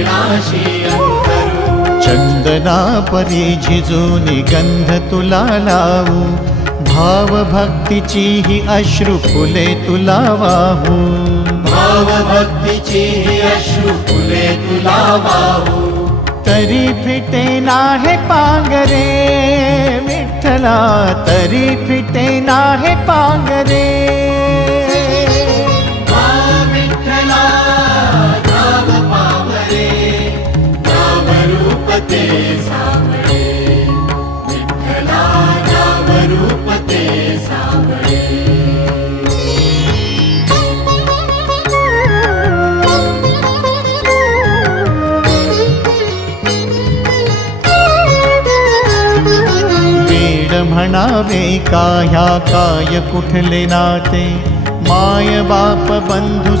चरणाशी अंतरू। चंदना परी झिजूनी गंध तुला लावू, भाव भक्तीची ही अश्रु फुले तुला वाहू। भाव भक्तीची ही अश्रु फुले तुला वाहू। तरी फिटे नाहे पांगरे विठ्ठला, तरी फिटे नाहे पांगरे। विठ्ठला नाम पावरे, नाम रूप ते सावळे। विठ्ठला नाम रूप ते सावळे। म्हणावे का ह्या काय कुठले नाते, माय बाप बंधू